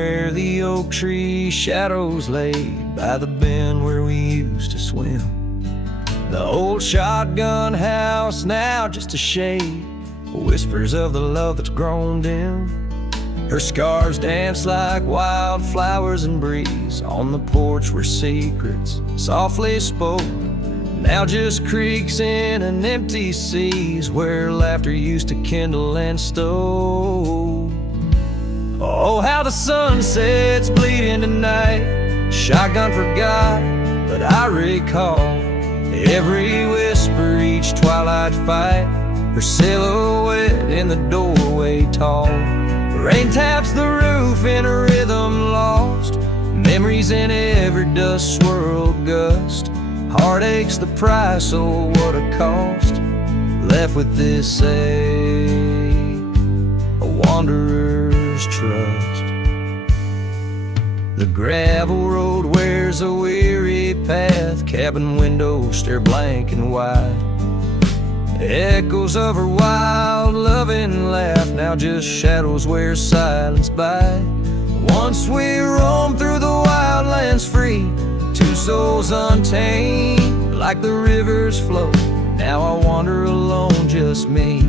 where the oak tree shadows lay, by the bend where we used to swim. The old shotgun house now just a shade, whispers of the love that's grown dim. Her scars dance like wildflowers in breeze on the porch where secrets softly spoke. Now just creaks in an empty seas where laughter used to kindle and stow. Oh, how the sunsets bleed into night. Shotgun forgot, but I recall every whisper, each twilight fight. Her silhouette in the doorway tall. Rain taps the roof in a rhythm lost. Memories in every dust-swirled gust. Heartache's the price, oh what a cost. Left with this ache, a wanderer's trust. The gravel road wears a weary path. Cabin windows stare blank and wide. Echoes of her wild loving laugh, now just shadows where silence bide. Once we roamed through the wildlands free, two souls untamed, like the rivers flow. Now I wander alone, just me,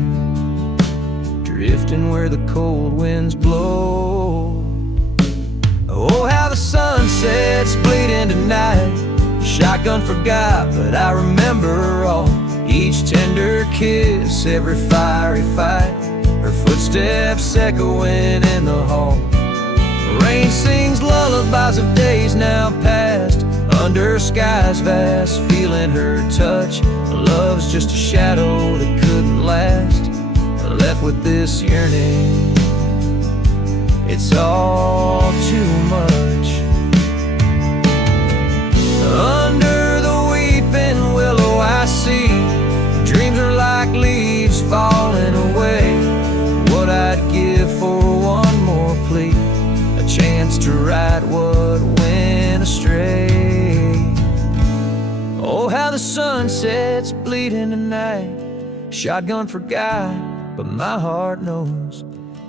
drifting where the cold winds blow. Oh, how the sunsets bleed into night. Shotgun forgot, but I remember all. Each tender kiss, every fiery fight. Her footsteps echoing in the hall. Rain sings lullabies of days now past, under skies vast, feeling her touch. Love's just a shadow that couldn't last. Left with this yearning, it's all too much. Under the weeping willow I see dreams are like leaves falling away. What I'd give for one more plea, a chance to right what went astray. Oh, how the sunsets bleed into night. Shotgun forgot, but my heart knows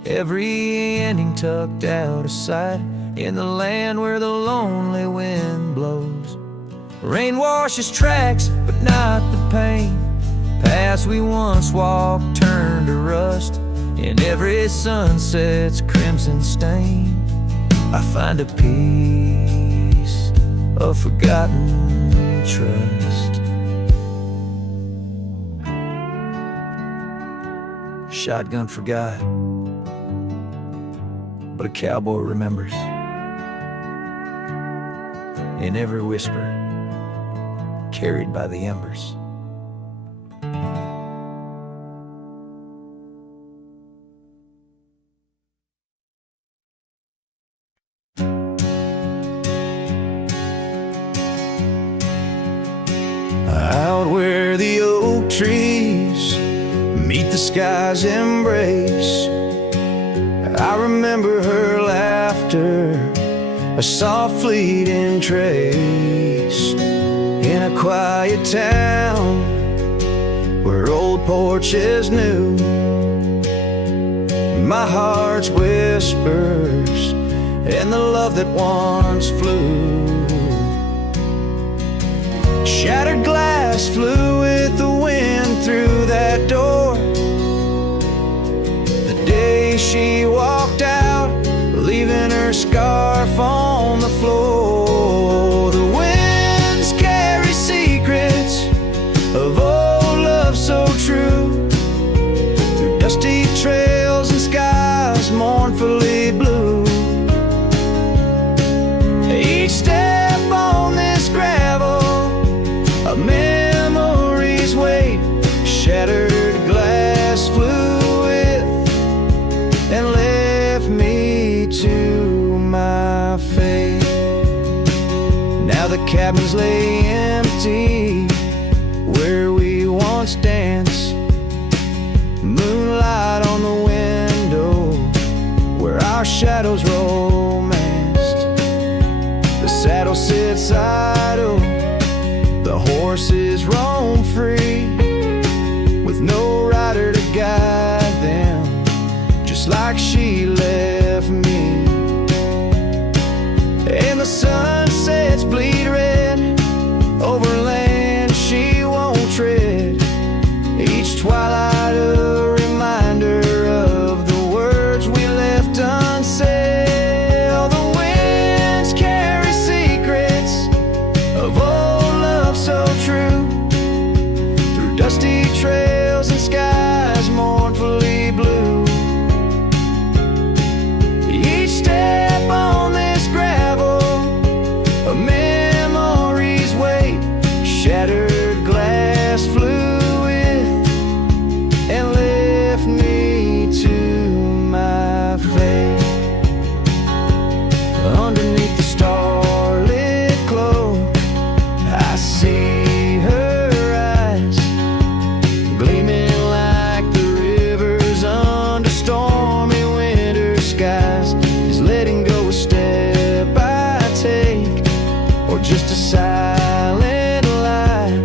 every ending tucked out of sight, in the land where the lonely wind blows. Rain washes tracks, but not the pain. Paths we once walked turn to rust. In every sunset's crimson stain, I find a piece of forgotten trust. Shotgun forgot, but a cowboy remembers. In every whisper, carried by the embers. Out where the oak trees meet the sky's embrace, I remember her laughter, a soft fleeting trace. In a quiet town where old porches new, my heart's whispers and the love that once flew. Shattered glass flew with the wind through that door the day she walked out, leaving her scarf on the floor. The winds carry secrets of old love so true, through dusty trails and skies mournfully blue. Each step on this gravel, a memory's weight. Shattered glass flew with and left me to my fate. Now the cabins lay empty where we once danced, moonlight on the window where our shadows romanced. The saddle sits idle, the horses roam free, with no rider to guide them, just like she left me. the sunsets bleed red over land she won't tread. Each twilight a reminder of the words we left unsaid. Oh, the winds carry secrets of old love so true, through dusty trails and skies mournfully blue. Each step on this gravel, a memory's weight, shattered glass flew with and left me to my fate. Underneath the starlit cloak, I see her eyes gleaming like the rivers under stormy winter skies. Is letting go a step I take, or just a silent lie?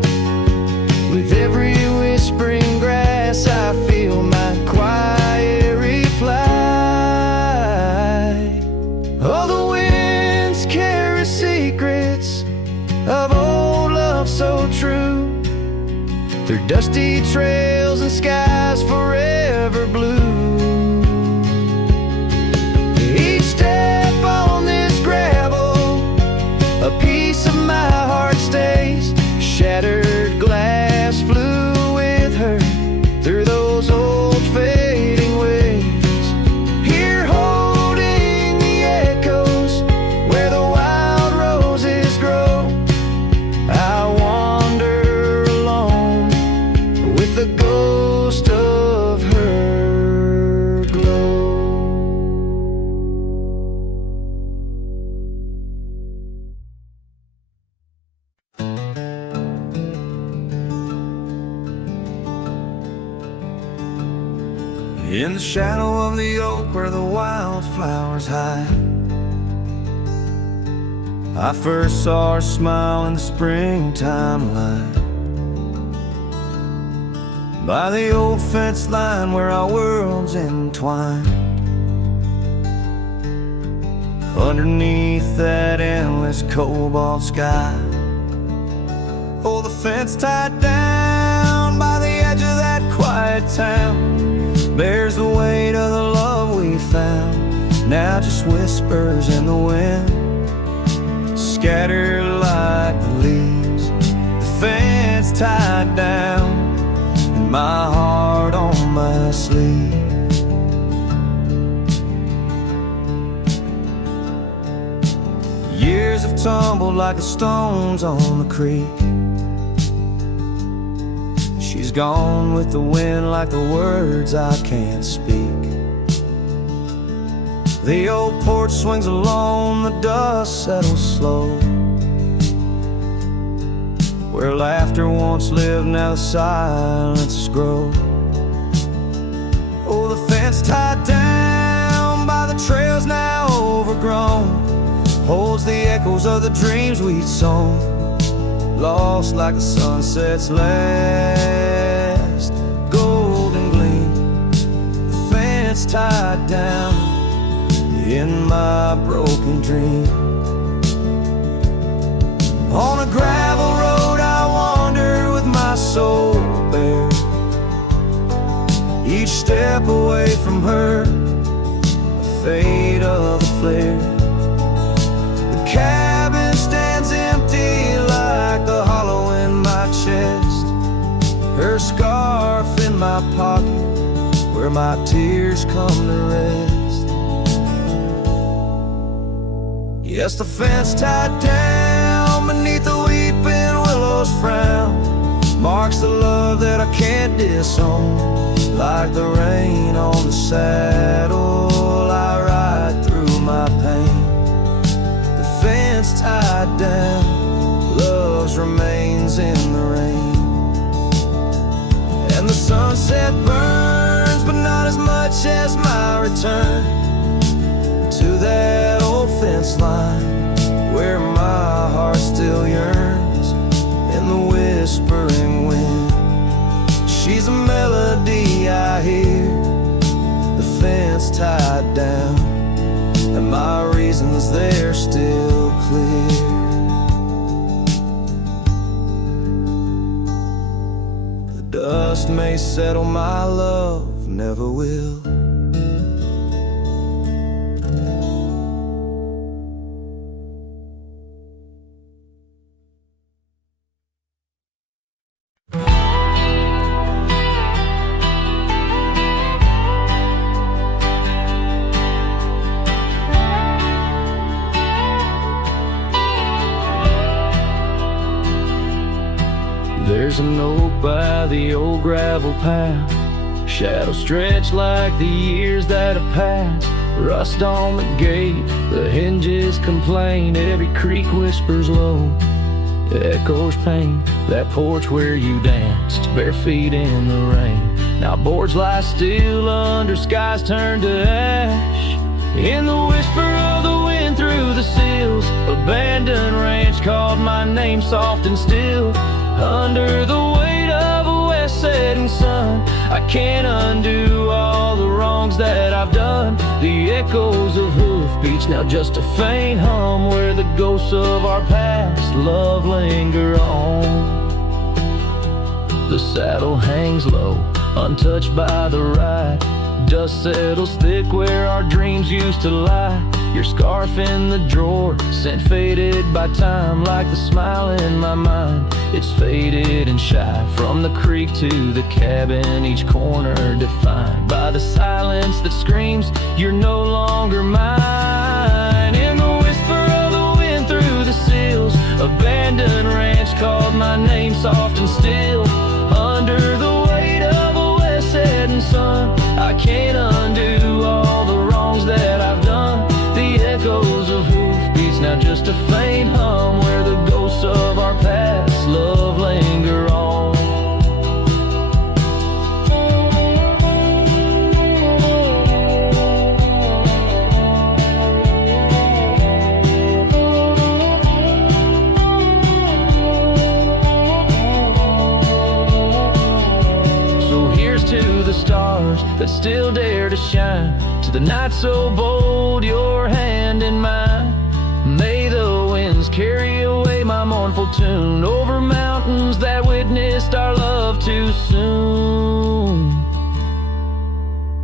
With every whispering grass I feel my quiet reply. Oh, the winds carry secrets of old love so true, through dusty trails and skies forever blue. Each step on this gravel, a piece of my heart stays. Shattered glass flew with her through those old fading ways. Here holding the echoes where the wild roses grow, I wander alone with the ghost of her glow. In the shadow of the oak where the wildflowers hide, I first saw her smile in the springtime light. By the old fence line where our worlds entwine, underneath that endless cobalt sky. Oh, the fence tied down by the edge of that quiet town bears the weight of the love we found. Now just whispers in the wind, scattered like the leaves. The fence tied down, and my heart on my sleeve. Years have tumbled like the stones on the creek. She's gone with the wind like the words I can't speak. The old porch swings alone, the dust settles slow. Where laughter once lived, now the silence grows. Oh, the fence tied down by the trails now overgrown holds the echoes of the dreams we'd sown, lost like the sunset's last golden gleam. The fence tied down in my broken dream. On a gravel road I wander with my soul bare, each step away from her, the fate of the flare. The cabin stands empty like the hollow in my chest, her scarf in my pocket where my tears come to rest. Yes, the fence tied down beneath the weeping willow's frown marks the love that I can't disown. Like the rain on the saddle, I ride through my pain. The fence tied down, love's remains in the rain. And the sunset burns, but not as much as my return to that old fence line where my heart still yearns in the whispering wind. She's a melody I hear, the fence tied down, and my reason reasons they're still clear. The dust may settle, my love never will. There's an oak by the old gravel path, shadows stretch like the years that have passed. Rust on the gate, the hinges complain, every creak whispers low, echoes pain. That porch where you danced, bare feet in the rain, now boards lie still under skies turned to ash. In the whisper of the wind through the sills, abandoned ranch called my name soft and still. Under the weight of a west setting sun, I can't undo all the wrongs that I've done. The echoes of hoofbeats, now just a faint hum, where the ghosts of our past love linger on. The saddle hangs low, untouched by the ride. Dust settles thick where our dreams used to lie. Your scarf in the drawer, scent faded by time, like the smile in my mind. It's faded and shy, from the creek to the cabin, each corner defined by the silence that screams, you're no longer mine. In the whisper of the wind through the sills, abandoned ranch called my name soft and still. Under the weight of a west setting sun, I can't undo all the wrongs that I've done. The echoes of hoofbeats, now just a faint hum, where the ghosts of our past love linger on. So here's to the stars that still dare to shine, to the night so bold, your hand in mine. May the winds carry away my mournful tune, over mountains that witnessed our love too soon.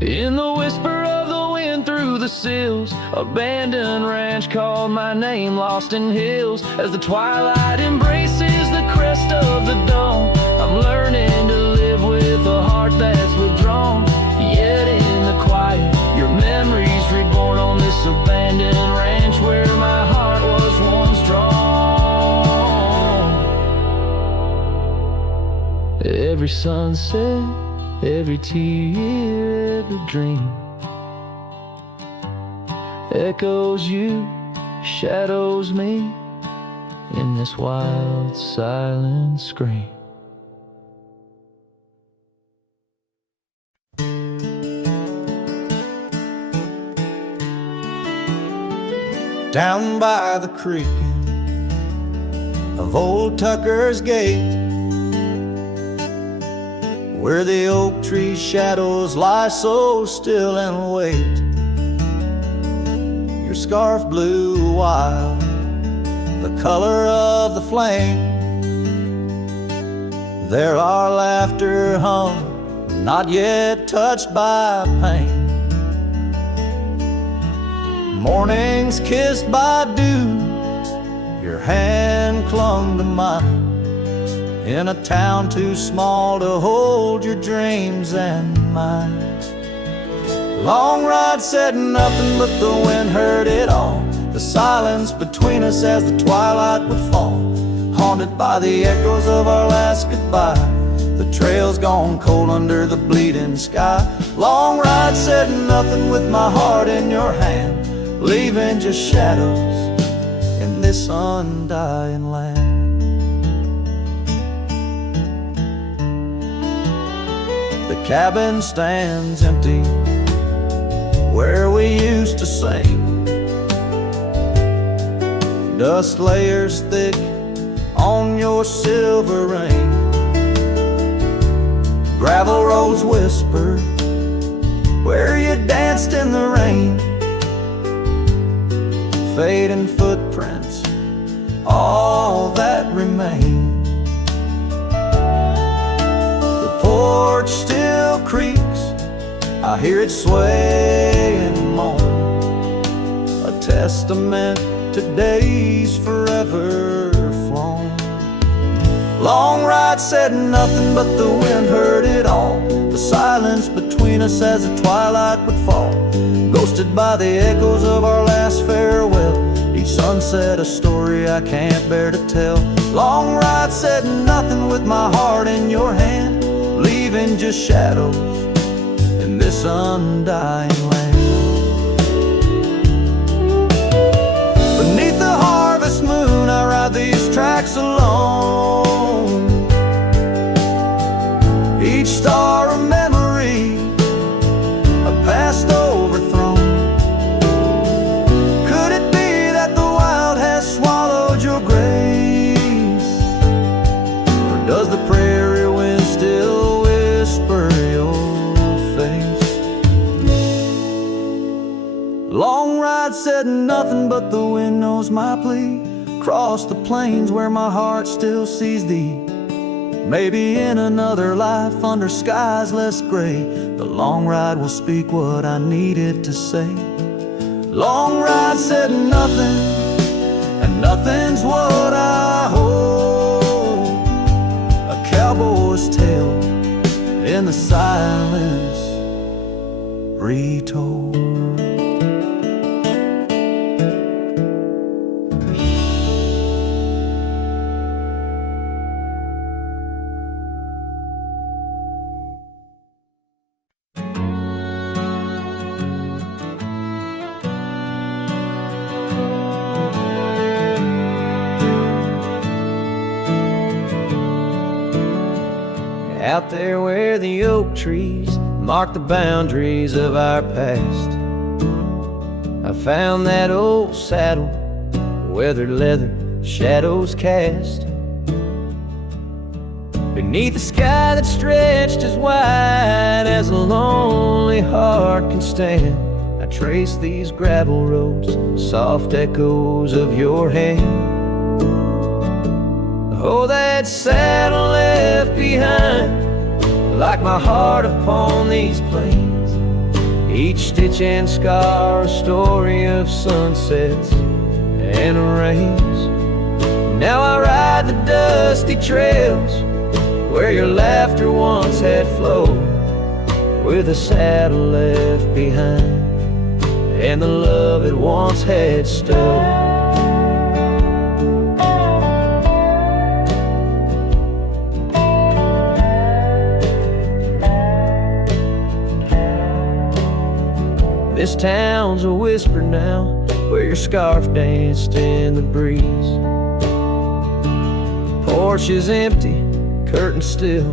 In the whisper of the wind through the sills, abandoned ranch called my name lost in hills. As the twilight embraces the crest of the dawn, I'm learning to live with a heart that's withdrawn. Yet in the quiet, your memories reborn on this abandoned ranch, where my heart was once drawn. Every sunset, every tear, every dream echoes you, shadows me in this wild silent scream. Down by the creek of old Tucker's Gate, where the oak tree shadows lie so still and wait, your scarf blew wild, the color of the flame. There our laughter hung, not yet touched by pain. Mornings kissed by dew, your hand clung to mine, in a town too small to hold your dreams and mine. Long ride said nothing, but the wind heard it all, the silence between us as the twilight would fall, haunted by the echoes of our last goodbye. The trail's gone cold under the bleeding sky. Long ride said nothing with my heart in your hand, leaving just shadows in this undying land. The cabin stands empty where we used to sing. Dust layers thick on your silver ring. Gravel roads whisper where you danced in the rain. fading footprints, all that remain. The porch still creaks, I hear it sway and moan, a testament to days forever flown. Long ride said nothing, but the wind heard it all. The silence between us as the twilight would fall, ghosted by the echoes of our last farewell. Each sunset a story I can't bear to tell. Long ride said nothing with my heart in your hand, leaving just shadows in this undying land. Beneath the harvest moon I ride these tracks alone, each star a memory, a past overthrown. Could it be that the wild has swallowed your grace, or does the prairie wind still whisper your face? Long ride said nothing, but the wind knows my plea. Cross the plains where my heart still sees thee. Maybe in another life under skies less gray, the long ride will speak what I needed to say. Long ride said nothing, and nothing's what I hold. A cowboy's tale in the silence retold. Out there where the oak trees mark the boundaries of our past, I found that old saddle, weathered leather, shadows cast. Beneath a sky that stretched as wide as a lonely heart can stand, I trace these gravel roads, soft echoes of your hand. Oh, that saddle left behind, like my heart upon these plains. Each stitch and scar a story of sunsets and rains. Now I ride the dusty trails where your laughter once had flowed, with a saddle left behind and the love it once had stowed. This town's a whisper now, where your scarf danced in the breeze. Porch is empty, curtains still,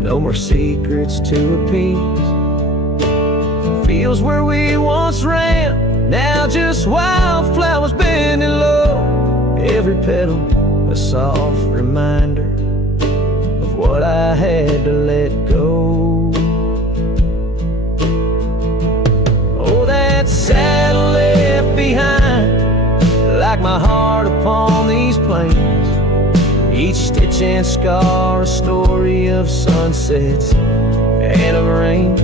no more secrets to appease. Fields where we once ran, now just wildflowers bending low. Every petal a soft reminder of what I had to let go. That saddle left behind, like my heart upon these plains. Each stitch and scar a story of sunsets and of rains.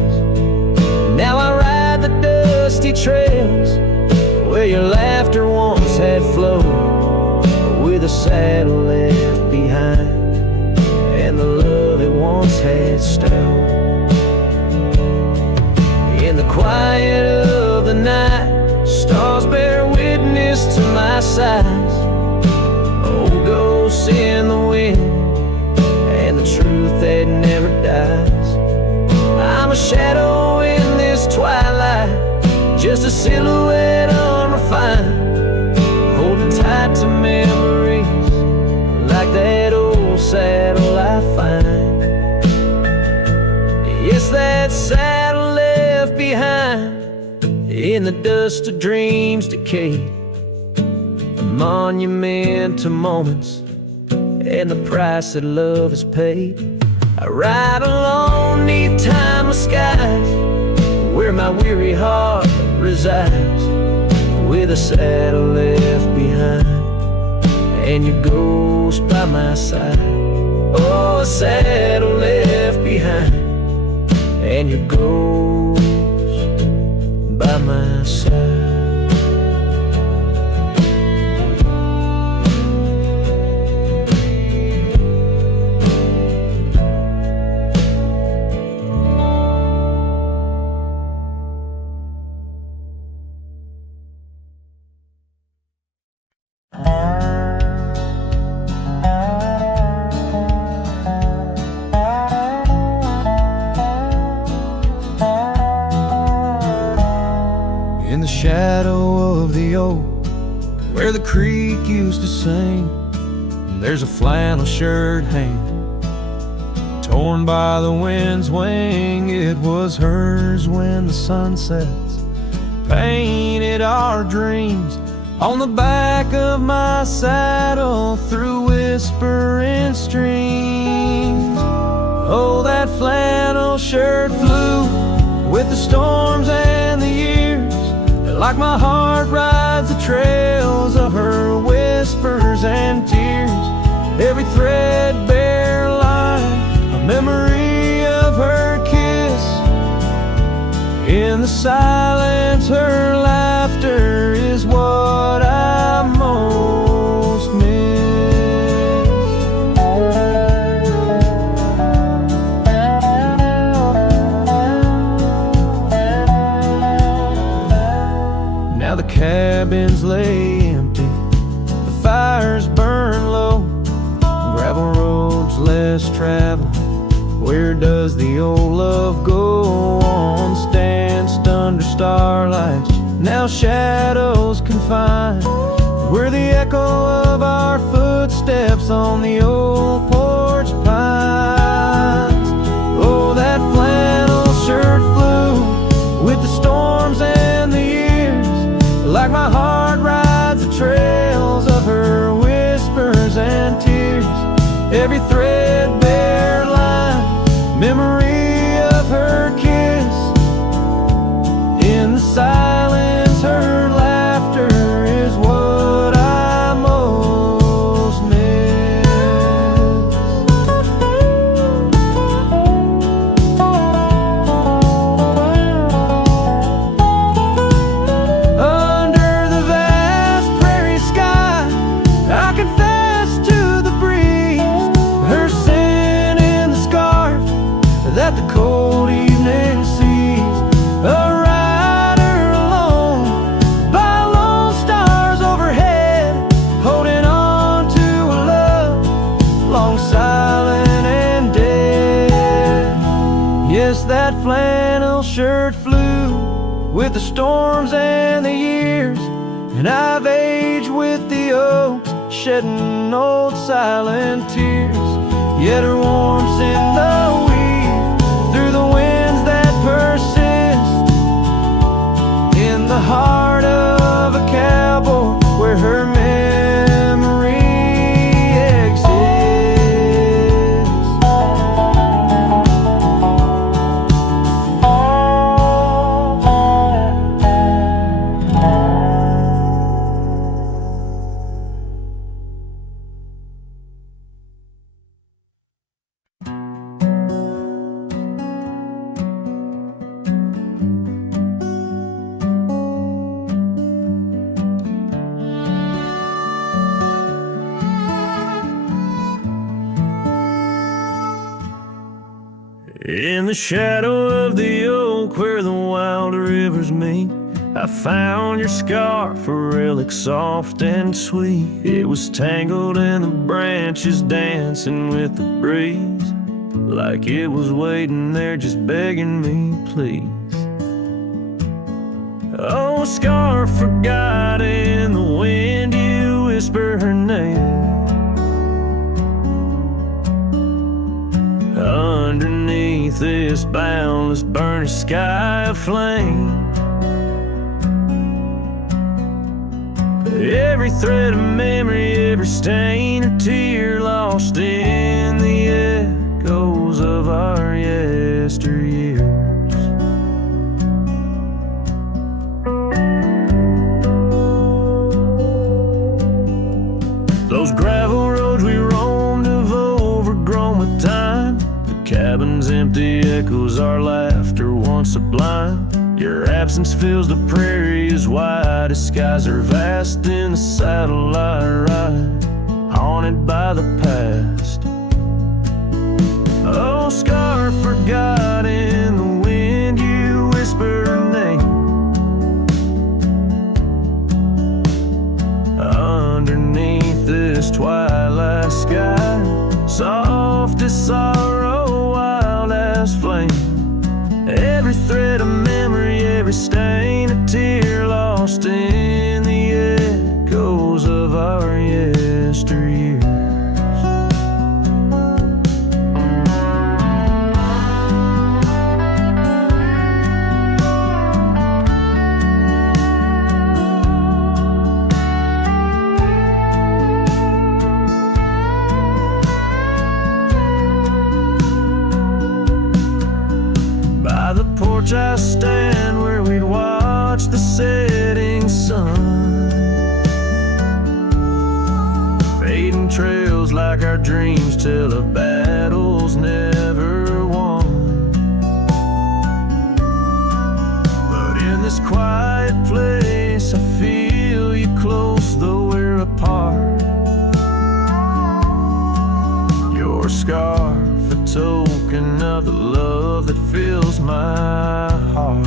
Now I ride the dusty trails where your laughter once had flowed, with a saddle left behind and the love it once had stowed. In the quiet of the night, stars bear witness to my sighs. Old ghosts in the wind and the truth that never dies. I'm a shadow in this twilight, just a silhouette unrefined, holding tight to memories like that old saddle I find. Yes, that saddle left behind in the dust of dreams decayed, a monument to moments and the price that love has paid. I ride alone neath timeless skies, where my weary heart resides, with a saddle left behind, and your ghost by my side. Oh, a saddle left behind, and your ghost by my side. In the shadow of the oak, where the creek used to sing, there's a flannel shirt hanging, torn by the wind's wing. It was hers when the sun sets painted our dreams on the back of my saddle through whispering streams. Oh, that flannel shirt flew with the storms and the years, like my heart rides the trails of her whispers and tears. Every threadbare line, a memory of her kiss. In the silence, her laughter is what I most miss. Now the cabins lay empty, the fires burn low, gravel roads less traveled. Where does the old love go? On stands under starlights, now shadows confined. We're the echo of our footsteps on the old porch pines. Oh, that flannel shirt flew with the storms and the years, like my heart rides the trails of her whispers and tears. Every threadbare line, memory of her kiss. In the silence, her laughter is what I most miss. Under the vast prairie sky, I confess to the breeze her sin in the scarf that the cold evening sees. A rider alone by lone stars overhead, holding on to a love long silent and dead. Yes, that flannel shirt flew with the storms and the years, and I've aged with the oaks, shedding old silent tears. Yet her warmth's in the weave, through the winds that persist, in the heart of a cowboy where her memory exists. In the shadow of the oak where the wild rivers meet, I found your scarf, a relic soft and sweet. It was tangled in the branches, dancing with the breeze, like it was waiting there just begging me, please. Oh, scarf forgot in the wind, you whisper her name. Underneath this boundless burnished sky of flame, every thread of memory, every stain or tear lost in the echoes of our yesteryears. Those gravel roads we roamed have overgrown with time. The cabin's empty echoes our laughter once sublime. Your absence fills the prairie as wide as skies are vast. In the saddle I ride, haunted by the past. Oh, scar forgot in the wind, you whisper her name. Underneath this twilight sky, soft as sorrow, wild as flame. Every thread of memory, every stain a tear, lost in the echoes of our yesteryears. By the porch I stand where we'd watch the setting sun. Fading trails like our dreams tell of battles never won. But in this quiet place I feel you close though we're apart. Your scarf, a token of the love that fills my heart.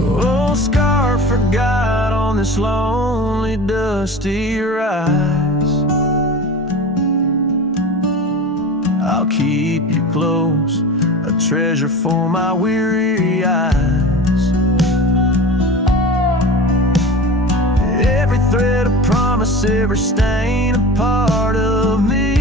Oh, scar forgot on this lonely dusty rise. I'll keep you close, a treasure for my weary eyes. Every thread a promise, every stain a part of me.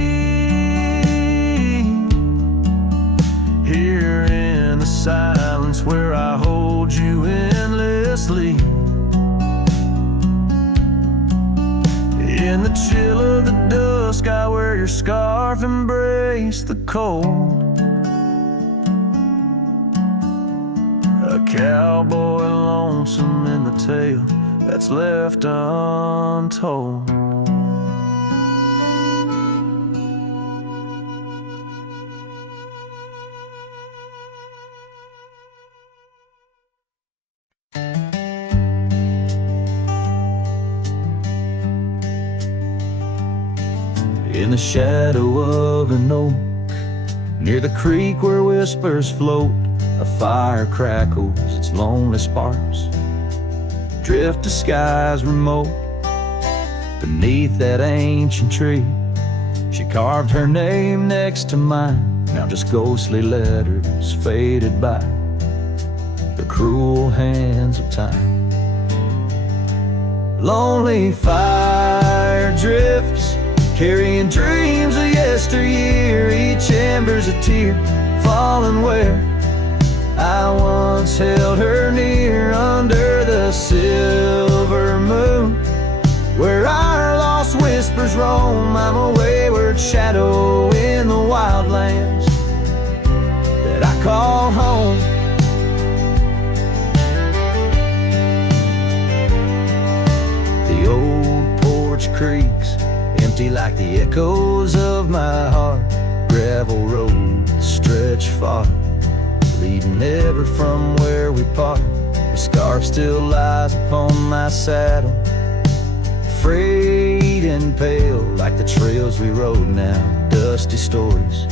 Here in the silence where I hold you endlessly. In the chill of the dusk I wear your scarf, embrace the cold. A cowboy lonesome in the tale that's left untold. In the shadow of an oak, near the creek where whispers float, a fire crackles its lonely sparks. Drift to skies remote. Beneath that ancient tree, she carved her name next to mine. Now just ghostly letters faded by the cruel hands of time. Lonely fire drifts, carrying dreams of yesteryear. Each ember's a tear falling where I once held her near. Under the silver moon, where our lost whispers roam, I'm a wayward shadow in the wildlands that I call home. The old porch creaks, empty like the echoes of my heart. Gravel roads stretch far, leading ever from where we part. The scarf still lies upon my saddle, frayed and pale like the trails we rode now. Dusty stories,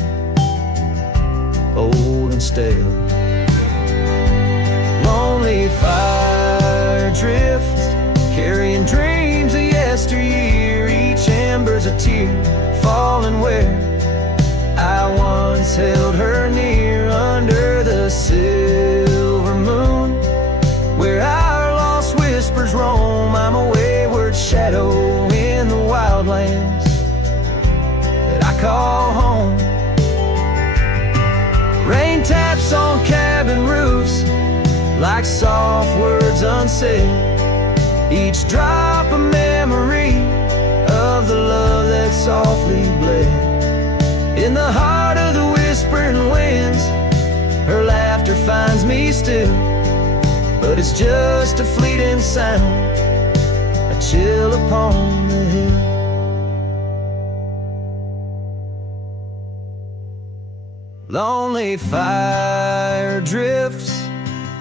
old and stale. Lonely fire drifts, carrying dreams of yesteryear. Each ember's a tear falling where I once held her near. Under the silver moon, where our lost whispers roam, I'm a wayward shadow in the wildlands that I call home. Rain taps on cabin roofs like soft words unsaid. Each drop a memory of the love that softly bled. In the heart of the whispering winds, her laughter finds me still. But it's just a fleeting sound, a a chill upon the hill. Lonely fire drifts,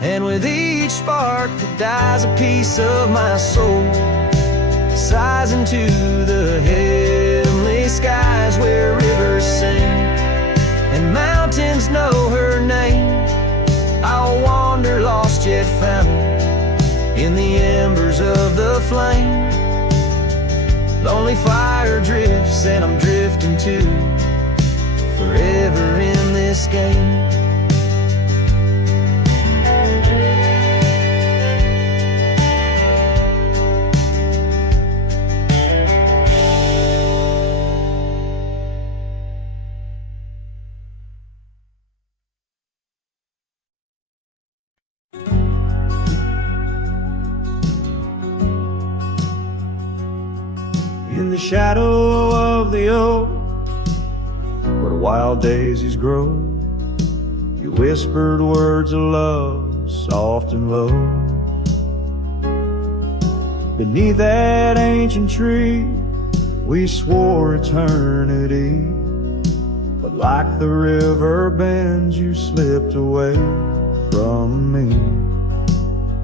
and with each spark that dies, a piece of my soul sighs into the heavenly skies, where rivers sing and mountains know her name. I'll wander lost yet found in the embers of the flame. Lonely fire drifts, and I'm drifting too, forever in this game. In the shadow of the oak, where wild daisies grow, you whispered words of love, soft and low. Beneath that ancient tree, we swore eternity, but like the river bends, you slipped away from me.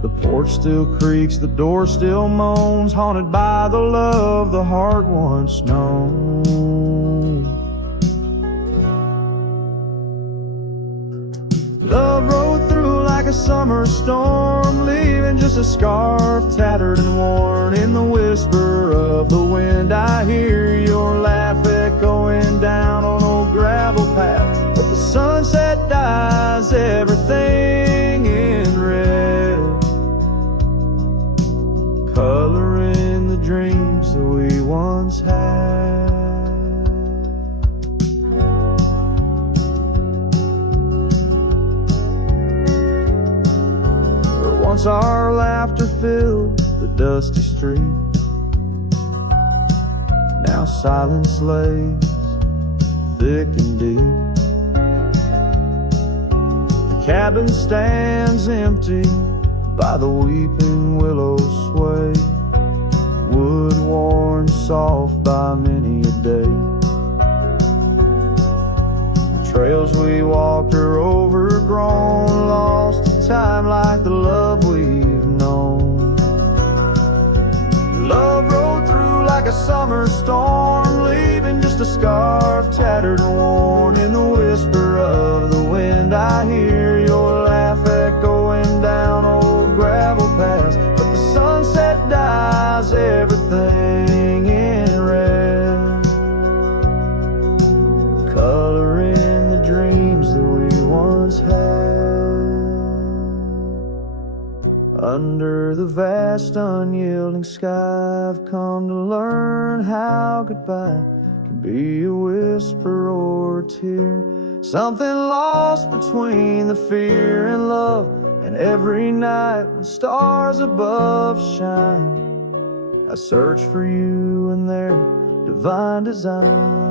The porch still creaks, the door still moans, haunted by the love the heart once known. Love rode through like a summer storm, leaving just a scarf tattered and worn. In the whisper of the wind, I hear your laugh echoing down on old gravel path. But the sunset dyes everything in red, coloring the dreams that we once had. Where once our laughter filled the dusty street, now silence lays thick and deep. The cabin stands empty by the weeping willow sway, wood worn soft by many a day. The trails we walked are overgrown, lost to time like the love we've known. Love rode through like a summer storm, leaving just a scarf tattered and worn. In the whisper of the wind, I hear your laugh echoing down old gravel paths. But the sunset dyes everything in red, coloring the dreams that we once had. Under the vast unyielding sky, I've come to learn how goodbye can be a whisper or a tear, something lost between the fear and love. And every night when stars above shine, I search for you in their divine design.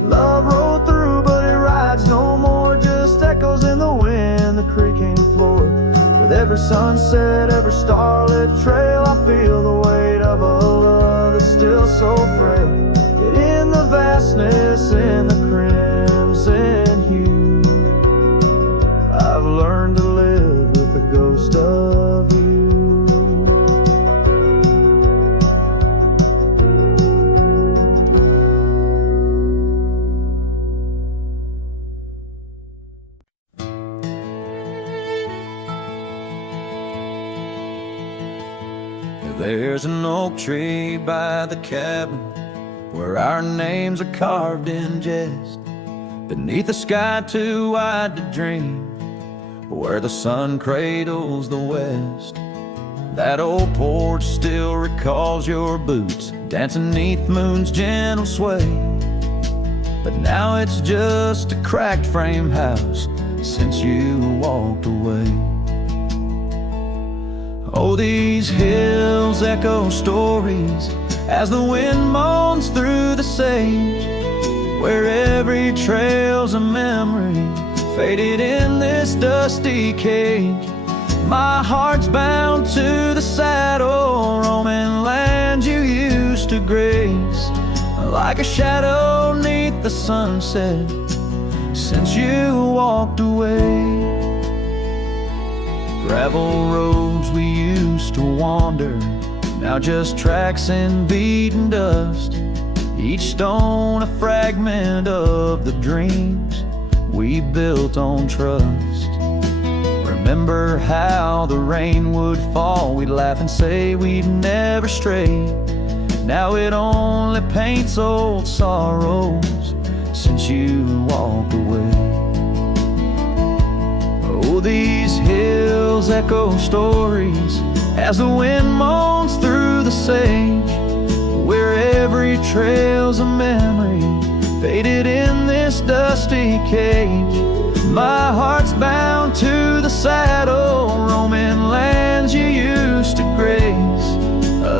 Love rolled through, but it rides no more, just echoes in the wind, the creaking floor. With every sunset, every starlit trail, I feel the weight of a love that's still so frail. Yet in the vastness, in the crimson hue, I've learned to live with the ghost of you. There's an oak tree by the cabin where our names are carved in jest, beneath a sky too wide to dream, where the sun cradles the west. That old porch still recalls your boots dancing neath moon's gentle sway, but now it's just a cracked frame house since you walked away. Oh, these hills echo stories as the wind moans through the sage, where every trail's a memory faded in this dusty cage. My heart's bound to the saddle, roaming land you used to grace, like a shadow 'neath the sunset, since you walked away. Gravel roads we used to wander, now just tracks and beaten dust, each stone a fragment of the dreams we built on trust. Remember how the rain would fall, we'd laugh and say we'd never stray. Now it only paints old sorrows since you walked away. Oh, these hills echo stories as the wind moans through the sage, where every trail's a memory faded in this dusty cage. My heart's bound to the saddle, roaming lands you used to grace,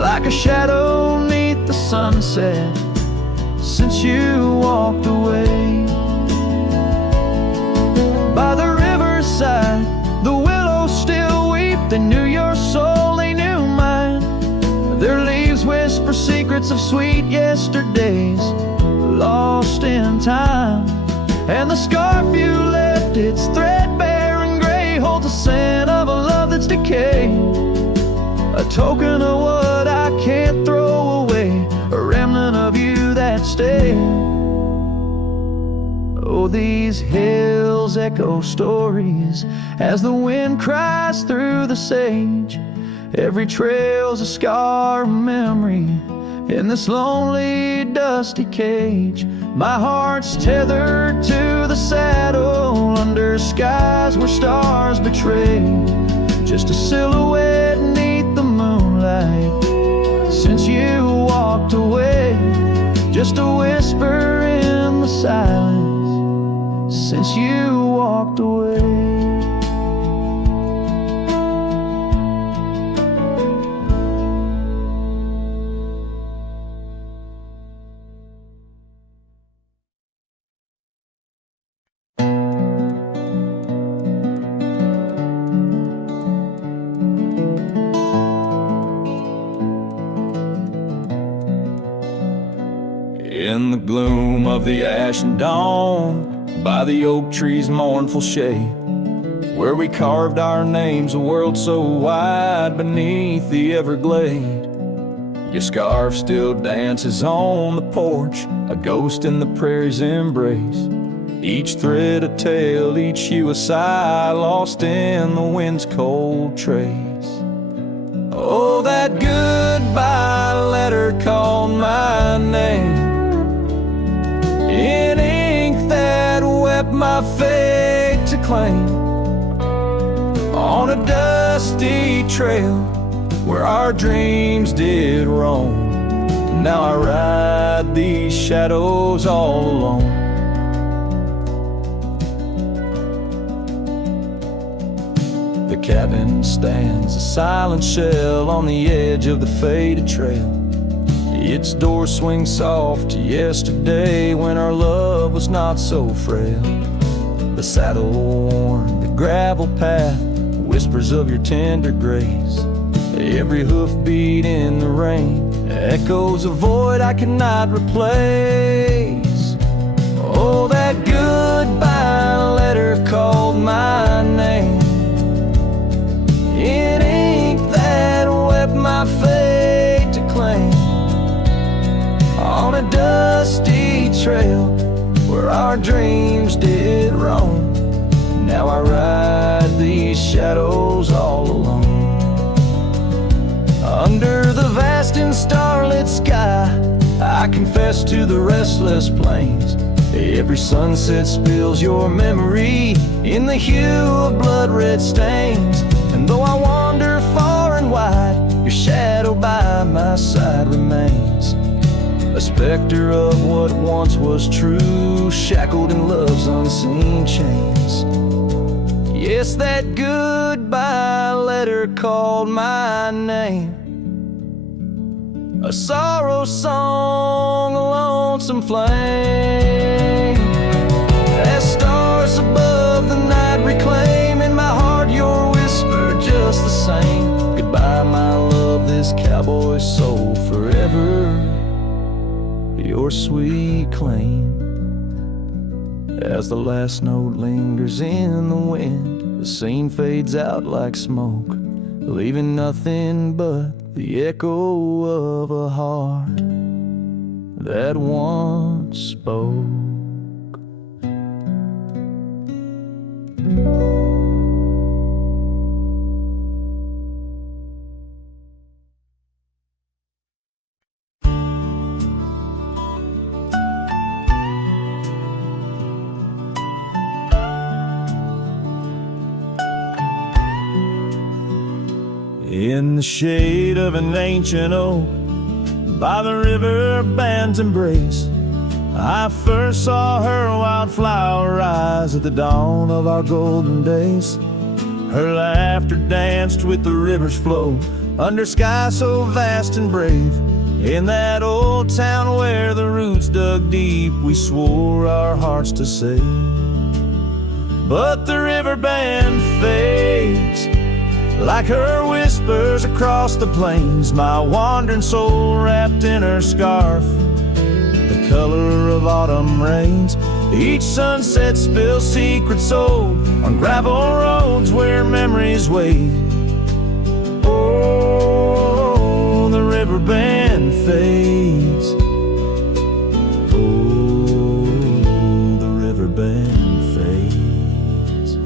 like a shadow 'neath the sunset, since you walked away. By the riverside, the willows still weep. They knew your soul, they knew mine. Their leaves whisper secrets of sweet yesterdays, lost in time. And the scarf you left, it's threadbare and gray, holds a scent of a love that's decayed, a token of what I can't throw away, a remnant of you that stayed. Oh, these hills echo stories as the wind cries through the sage. Every trail's a scar, a memory in this lonely, dusty cage. My heart's tethered to the saddle under skies where stars betray, just a silhouette 'neath the moonlight since you walked away, just a whisper in the silence since you walked away. In the gloom of the ashen dawn, by the oak tree's mournful shade, where we carved our names, a world so wide beneath the everglade, your scarf still dances on the porch, a ghost in the prairie's embrace. Each thread a tale, each hue a sigh, lost in the wind's cold trace. Oh, that goodbye letter called my name in ink that wept my fate to claim, on a dusty trail where our dreams did roam. Now I ride these shadows all alone. The cabin stands a silent shell on the edge of the faded trail. Its door swings soft to yesterday when our love was not so frail. The saddle worn, the gravel path, whispers of your tender grace. Every hoofbeat in the rain echoes a void I cannot replace. Oh, that goodbye letter called my name in ink that wept my fate to claim, on a dusty trail where our dreams did roam. Now I ride these shadows all alone. Under the vast and starlit sky, I confess to the restless plains. Every sunset spills your memory in the hue of blood-red stains. And though I wander far and wide, your shadow by my side remains, a specter of what once was true, shackled in love's unseen chains. Yes, that goodbye letter called my name, a sorrow song, a lonesome flame. As stars above the your sweet claim. As the last note lingers in the wind, the scene fades out like smoke, leaving nothing but the echo of a heart that once spoke. In the shade of an ancient oak, by the river band's embrace, I first saw her wildflower eyes at the dawn of our golden days. Her laughter danced with the river's flow, under skies so vast and brave. In that old town where the roots dug deep, we swore our hearts to save. But the river band fades, like her whispers across the plains. My wandering soul wrapped in her scarf, the color of autumn rains. Each sunset spills secrets old on gravel roads where memories wait. Oh, the river band fades. Oh, the river band fades.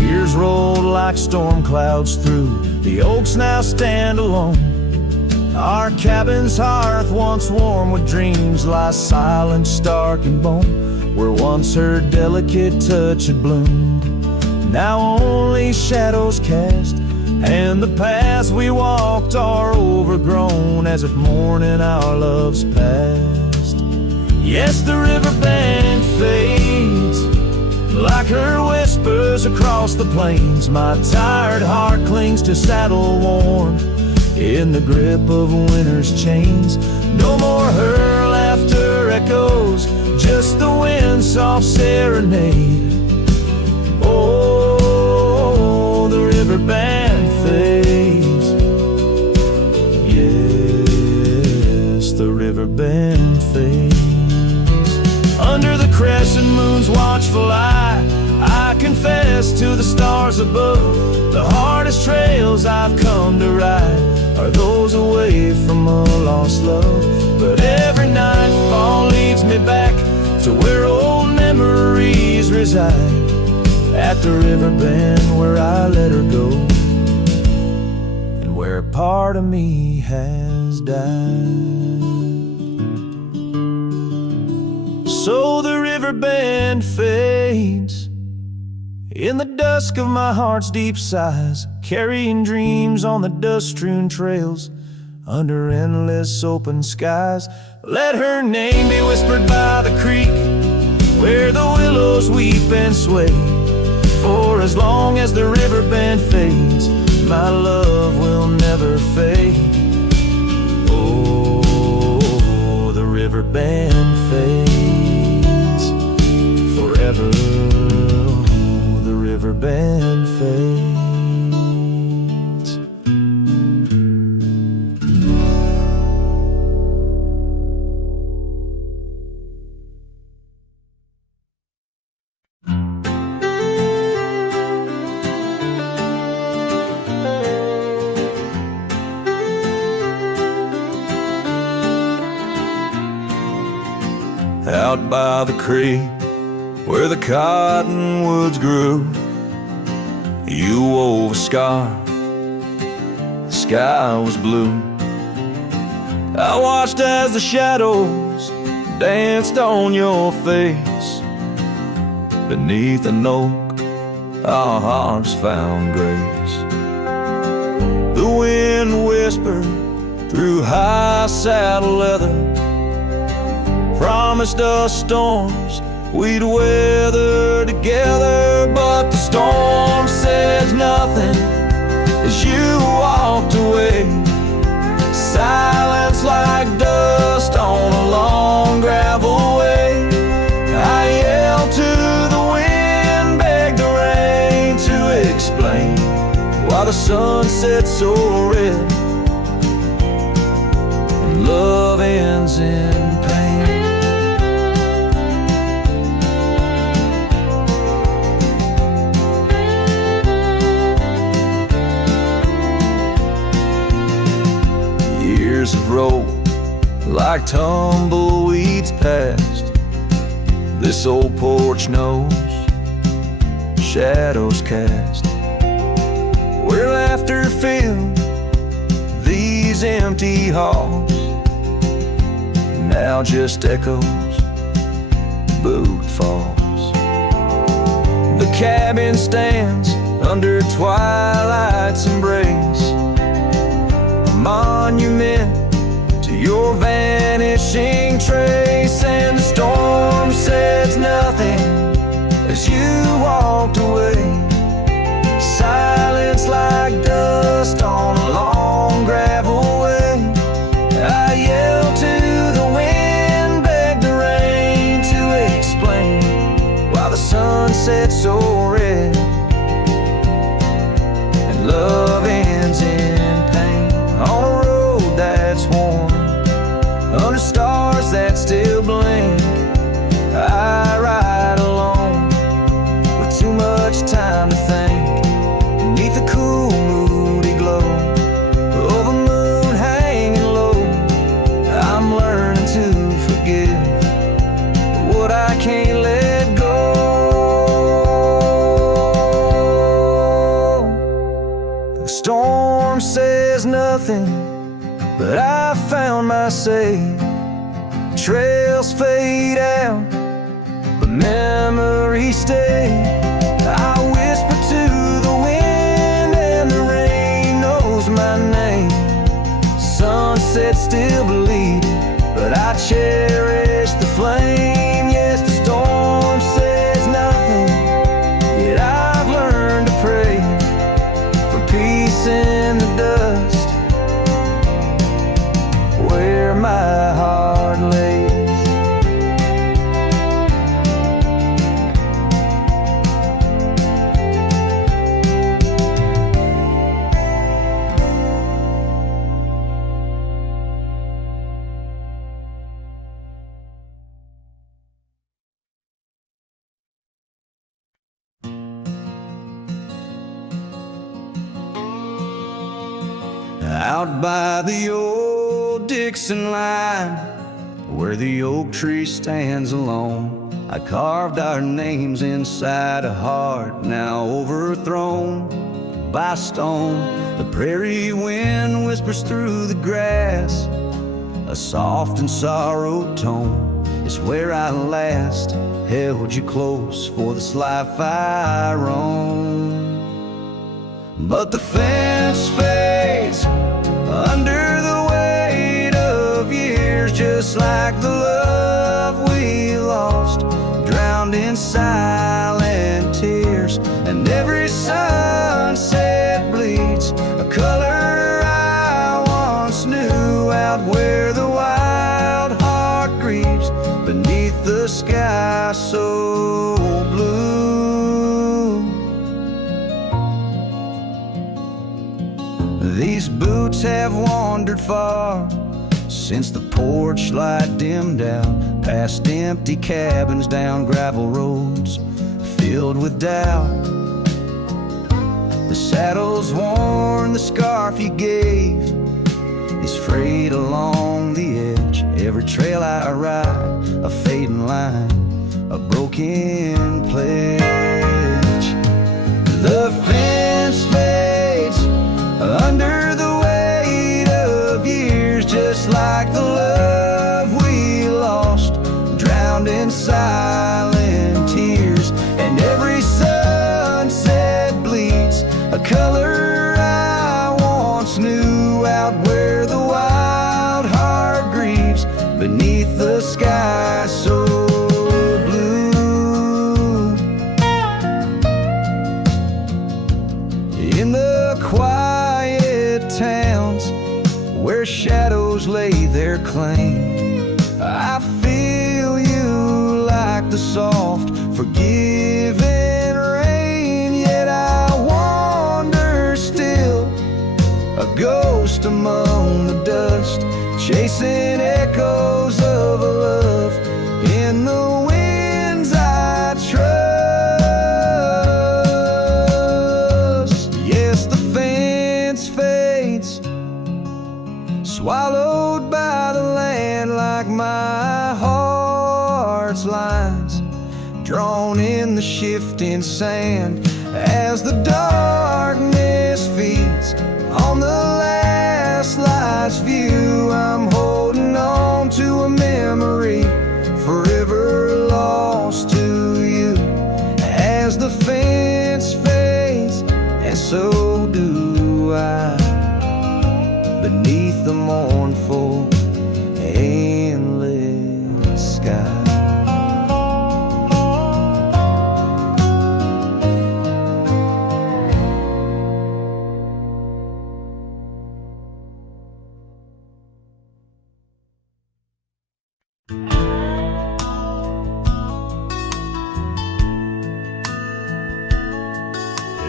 Years rolled like storm clouds through, the oaks now stand alone. Our cabin's hearth, once warm with dreams, lies silent, stark and bone. Where once her delicate touch had bloomed, now only shadows cast, and the paths we walked are overgrown, as if mourning our love's past. Yes, the river band fades, like her whispers across the plains. My tired heart clings to saddle worn, in the grip of winter's chains. No more her laughter echoes, just the wind's soft serenade. Oh, the river band fades. Yes, the river band fades. Under the crescent moon's watchful eye, I confess to the stars above, the hardest trails I've come to ride are those away from a lost love. But every nightfall leads me back to where old memories reside, at the river bend where I let her go, and where a part of me has died. So the river bend fades, in the dusk of my heart's deep sighs, carrying dreams on the dust-strewn trails, under endless open skies. Let her name be whispered by the creek, where the willows weep and sway. For as long as the river bend fades, my love will never fade. Oh, the river bend fades forever. The river bend fades. Out by the creek where the cottonwoods grew, you wove a scarf, the sky was blue. I watched as the shadows danced on your face. Beneath an oak, our hearts found grace. The wind whispered through high saddle leather, promised us storms we'd weather together. But the storm says nothing as you walked away. Silence like dust on a long gravel way. I yelled to the wind, begged the rain to explain why the sun set so red love ends in pain. Years have rolled like tumbleweeds past. This old porch knows shadows cast, where laughter filled these empty halls. Now just echoes, boot falls. The cabin stands under twilight's embrace, a monument to your vanishing trace. And the storm says nothing as you walked away. Silence like dust on a long gravel way. I yelled to the wind, begged the rain to explain why the sun set so red and love ends in pain. On a road that's worn, under stars that still blink, I ride alone with too much time to think. Beneath the cool, moody glow of a moon hanging low, I'm learning to forgive what I can't let go. The storm says nothing, but I found my say. Trails fade out, but memories stay. I whisper to the wind and the rain knows my name. Sunset still bleeding, but I cherish the flame. Yes, the storm says nothing, yet I've learned to pray for peace in the dust where my heart lays. Out by the old Dixon line, where the oak tree stands alone, I carved our names inside a heart now overthrown by stone. The prairie wind whispers through the grass, a soft and sorrowed tone. It's where I last held you close for this life I roam. But the fence fades under the weight of years, just like the love we lost, drowned in silent tears. And every sunset bleeds a color I once knew, out where the wild heart grieves beneath the sky so blue. These boots have wandered far since the porch light dimmed out, past empty cabins, down gravel roads filled with doubt. The saddle's worn, the scarf you gave is frayed along the edge. Every trail I ride, a fading line, a broken pledge. The fence fades under the weight of years, just like the love we lost, drowned in silent tears. And every sunset bleeds a color I once knew, out where the wild heart grieves beneath the sky so blue. In the quiet towns where shadows lay their claim, I feel you like the soft, forgiving rain. Yet I wander still, a ghost among the dust, chasing echoes of a love in the winds I trust. Yes, the fence fades, swallowed by the land, like my heart's lines drawn in the shifting sand. As the darkness feeds on the last light's view, I'm holding on to a memory forever lost to you. As the fence fades, and so do I, beneath the mournful, endless sky.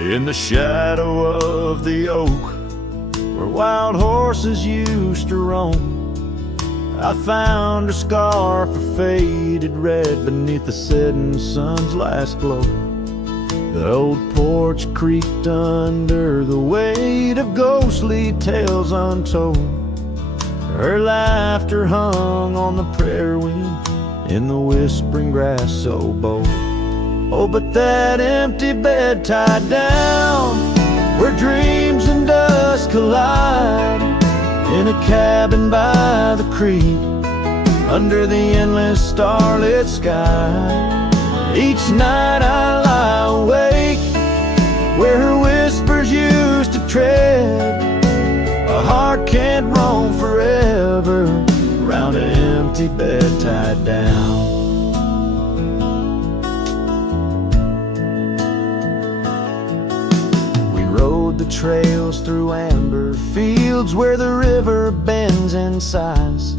In the shadow of the oak, where wild horses used to roam, I found a scarf of faded red beneath the setting sun's last glow. The old porch creaked under the weight of ghostly tales untold. Her laughter hung on the prayer wind in the whispering grass so bold. Oh, but that empty bed tied down, where dreams and dust collide, in a cabin by the creek, under the endless starlit sky. Each night I lie awake, where her whispers used to tread. A heart can't roam forever around an empty bed tied down. The trails through amber fields where the river bends and sighs,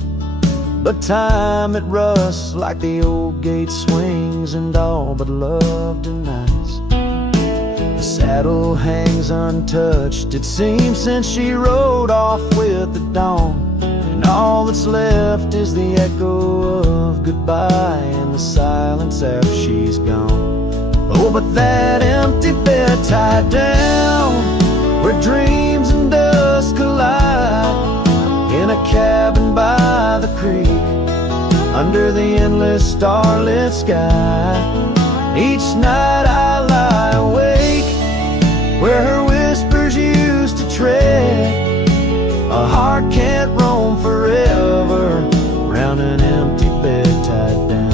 but time it rusts like the old gate swings, and all but love denies. The saddle hangs untouched, it seems, since she rode off with the dawn, and all that's left is the echo of goodbye and the silence after she's gone. Oh, but that empty bed tied down, where dreams and dust collide, in a cabin by the creek, under the endless starlit sky. Each night I lie awake, where her whispers used to tread. A heart can't roam forever round an empty bed tied down.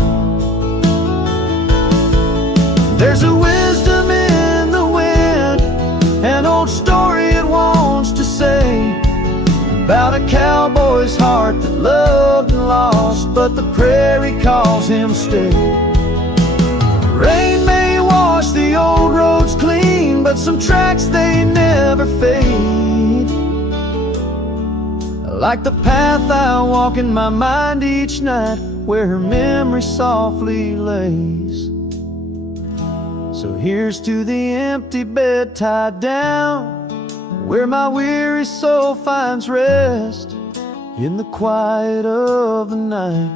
There's a wisdom in the wind, an old story it wants to say, about a cowboy's heart that loved and lost, but the prairie calls him stay. Rain may wash the old roads clean, but some tracks they never fade, like the path I walk in my mind each night, where her memory softly lays. So here's to the empty bed tied down, where my weary soul finds rest, in the quiet of the night,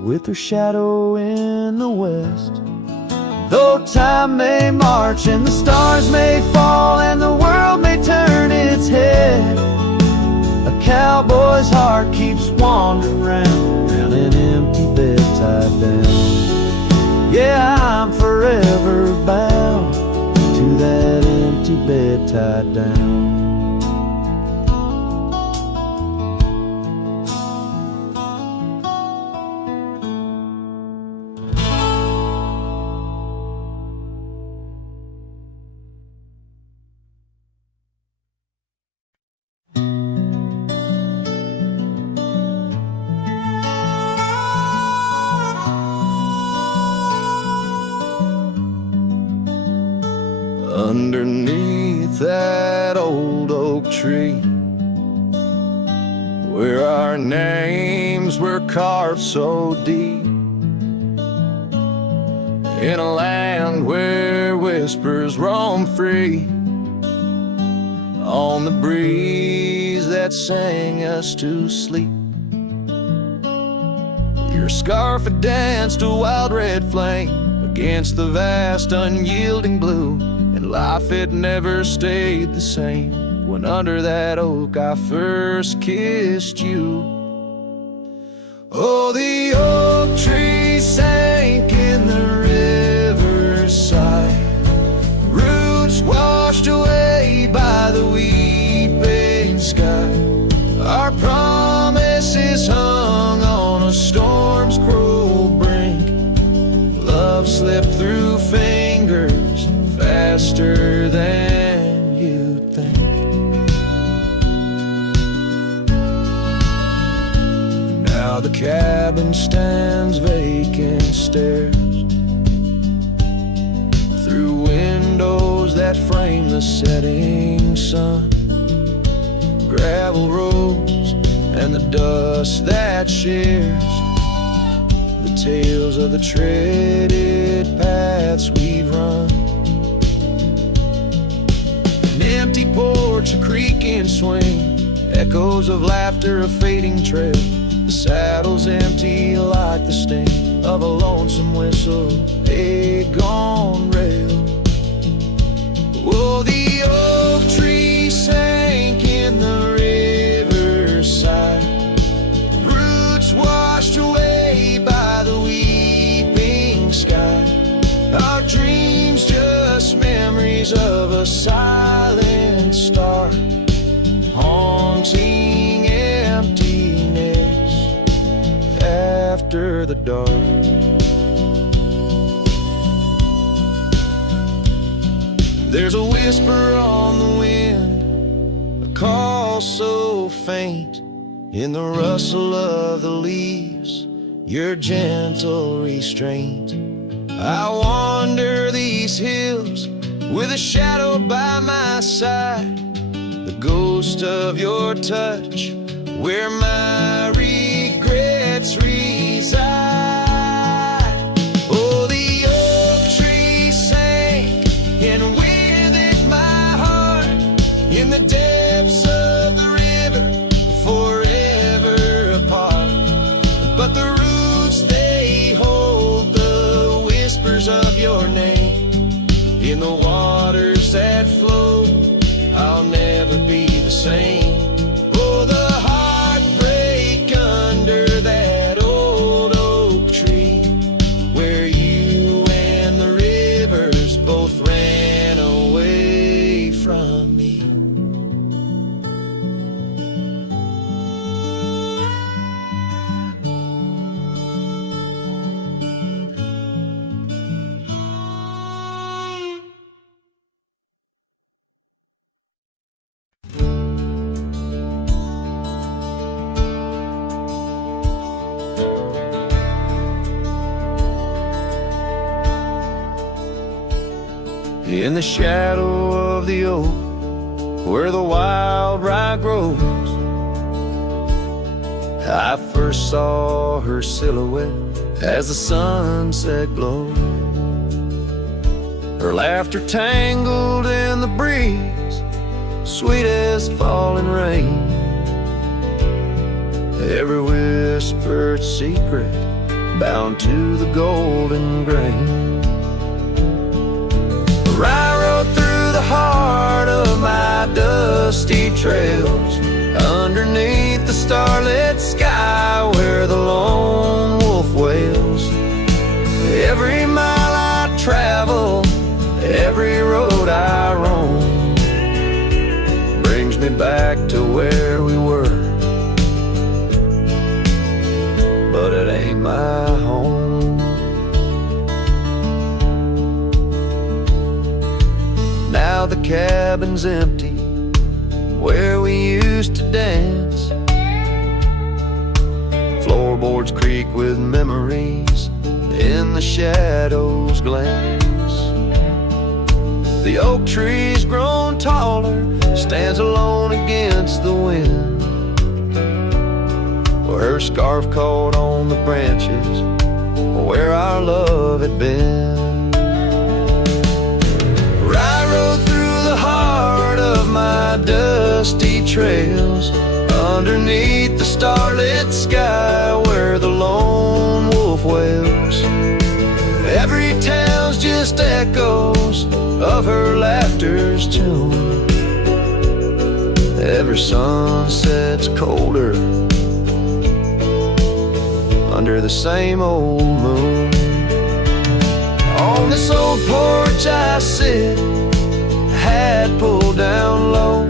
with her shadow in the west. Though time may march and the stars may fall and the world may turn its head, a cowboy's heart keeps wandering round an empty bed tied down. Yeah, I'm forever bound to that empty bed tied down. Underneath that old oak tree, where our names were carved so deep, in a land where whispers roam free, on the breeze that sang us to sleep. Your scarf had danced a wild red flame against the vast unyielding blue, and life had never stayed the same when under that oak I first kissed you. Oh, the oak tree sank in the riverside, roots washed away by the weeping sky. Our promises hung on a storm's cruel brink. Love slipped through fingers faster than you'd think. Now the cabin stands vacant, stares through windows that frame the setting sun. Gravel roads and the dust that shares the tales of the treaded paths we've run. An empty porch, a creaking swing, echoes of laughter, a fading trail. The saddle's empty like the sting of a lonesome whistle, a gone rail. Oh, the oak tree sank in the riverside, roots washed away by the weeping sky. Our dreams just memories of a silent star, haunting emptiness after the dark. There's a whisper on the wind, a call so faint, in the rustle of the leaves, your gentle restraint. I wander these hills with a shadow by my side, the ghost of your touch, where my regrets reside. Oh, the oak tree sank, and with it my heart, in the depths of the river, forever apart. But the roots, they hold the whispers of your name in the waters that flow. I'll never be the same. Oh, the heartbreak under that old oak tree, where you and the rivers both ran away from me. In the shadow of the oak, where the wild rye grows, I first saw her silhouette as the sunset glowed. Her laughter tangled in the breeze, sweet as falling rain. Every whispered secret bound to the golden grain. I rode through the heart of my dusty trails, underneath the starlit sky where the lone wolf wails. Every mile I travel, every road I roam, brings me back to where we were, but it ain't my home. Now the cabin's empty, where we used to dance. Floorboards creak with memories, in the shadows glance. The oak tree's grown taller, stands alone against the wind, where her scarf caught on the branches, where our love had been. I rode through the heart of my dusty trails, underneath the starlit sky where the lone faintest echoes of her laughter's tune. Every sunset's colder under the same old moon. On this old porch I sit, hat pulled down low.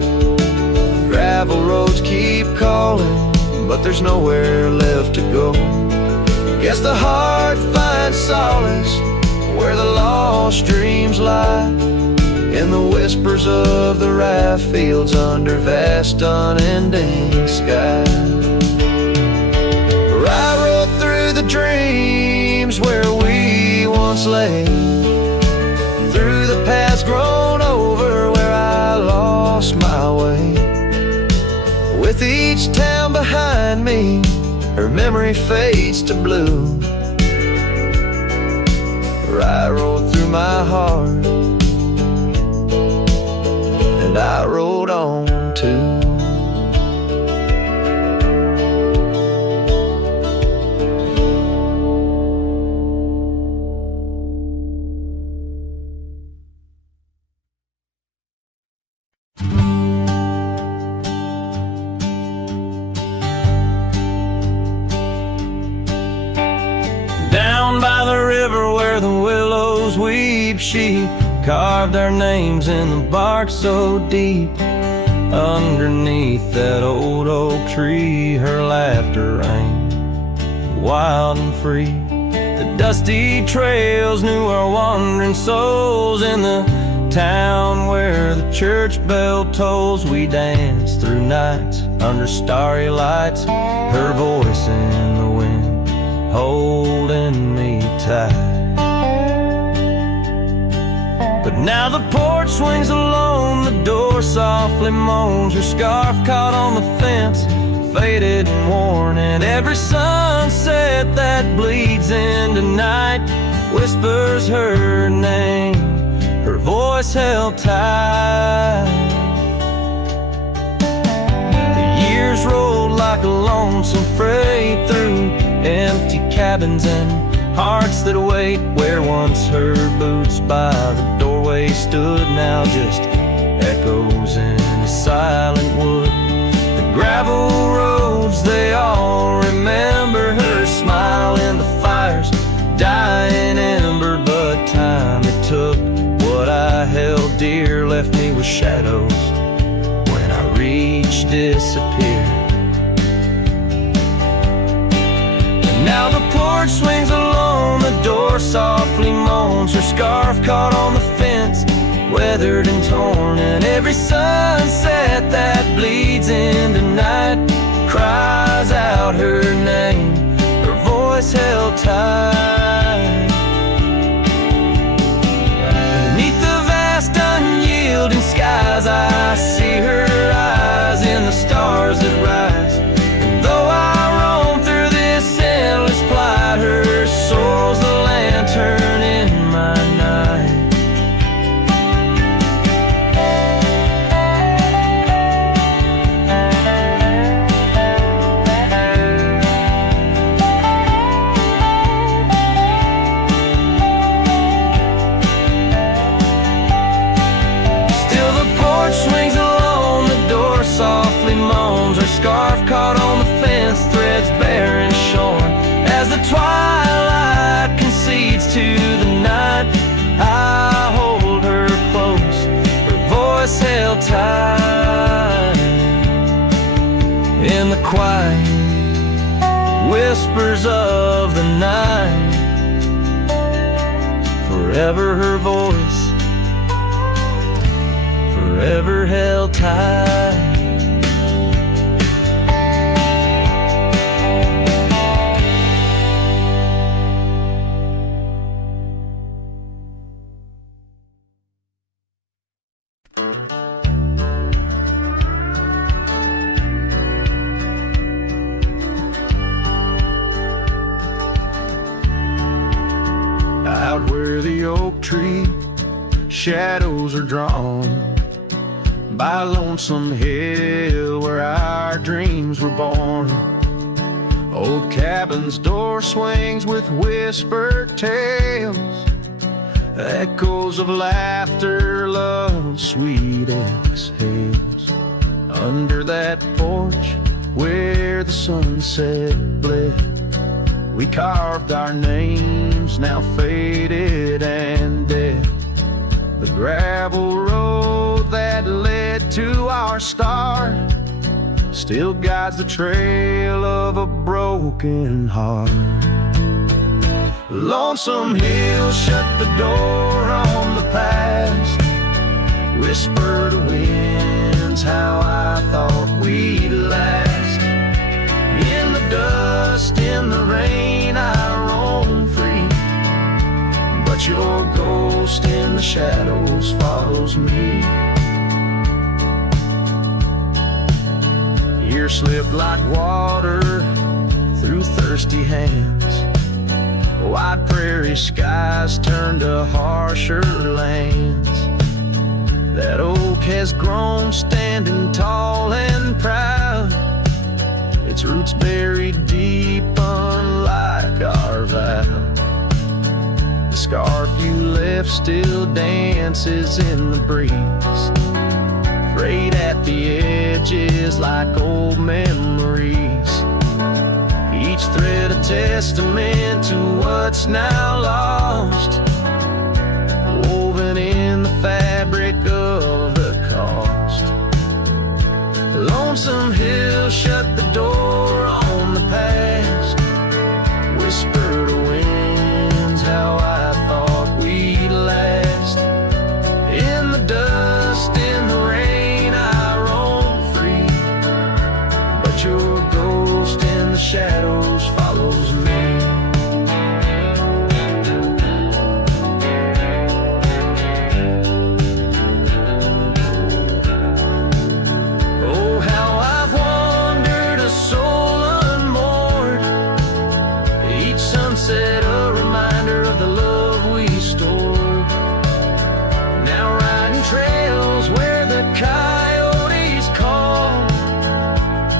Gravel roads keep calling, but there's nowhere left to go. Guess the heart finds solace where the lost dreams lie, in the whispers of the rye fields under vast unending sky. Where I rode through the dreams where we once lay, through the paths grown over where I lost my way. With each town behind me, her memory fades to blue. Where I rode through my heart, and I rode on too. Down by the river where the willows weep, she carved our names in the bark so deep. Underneath that old oak tree, her laughter rang wild and free. The dusty trails knew our wandering souls. In the town where the church bell tolls, we danced through nights under starry lights, her voice in the wind holding me tight. But now the porch swings alone, the door softly moans, her scarf caught on the fence, faded and worn. And every sunset that bleeds into night whispers her name, her voice held tight. The years rolled like a lonesome freight through empty cabins and hearts that wait. Where once her boots by the doorway stood, now just echoes in a silent wood. The gravel roads, they all remember her smile in the fire's dying ember. But time it took, what I held dear left me with shadows when I reached disappear. Now the porch swings alone, the door softly moans, her scarf caught on the fence, weathered and torn. And every sunset that bleeds into night cries out her name, her voice held tight. Beneath the vast unyielding skies, I see her eyes in the stars that rise. And though I roam through this endless plight, her soul's the lantern in my night. Still the porch swings alone, the door softly moans, her scarf caught on the fence, threads bare and shorn. As the twilight concedes to the night, I hold her close, her voice held tight. In the quiet whispers of the night, forever her voice, forever held tight. Out where the oak tree shadows are drawn, by a lonesome hill where our dreams were born. Old cabin's door swings with whispered tales Echoes of laughter, love, sweet exhales. Under that porch where the sunset bled, we carved our names, now faded and dead. The gravel road that led to our start still guides the trail of a broken heart. Lonesome hills shut the door on the past. Whisper to winds how I thought we'd last. In the dust, in the rain, I roam free, but your ghost in the shadows follows me. Years slip like water through thirsty hands. Wide prairie skies turn to harsher lands. That oak has grown standing tall and proud, its roots buried deep unlike our vow. The scarf you left still dances in the breeze, frayed at the edges like old memories. Each thread a testament to what's now lost, woven in the fabric of the cost. Lonesome Hill shut the door on the past. Whisper to winds how I thought we'd last. In the dust, in the rain, I roam free, but your ghost in the shadows follows me. Oh, how I've wandered, a soul unmoored. Each sunset a reminder of the love we stored. Now riding trails where the coyotes call,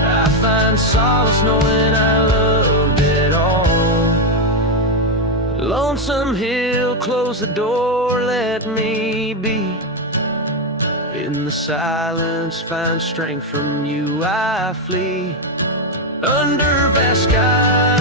I find solace knowing I loved it all. Lonesome Hill, close the door, let me be. In the silence, find strength from you, I flee. Under vast skies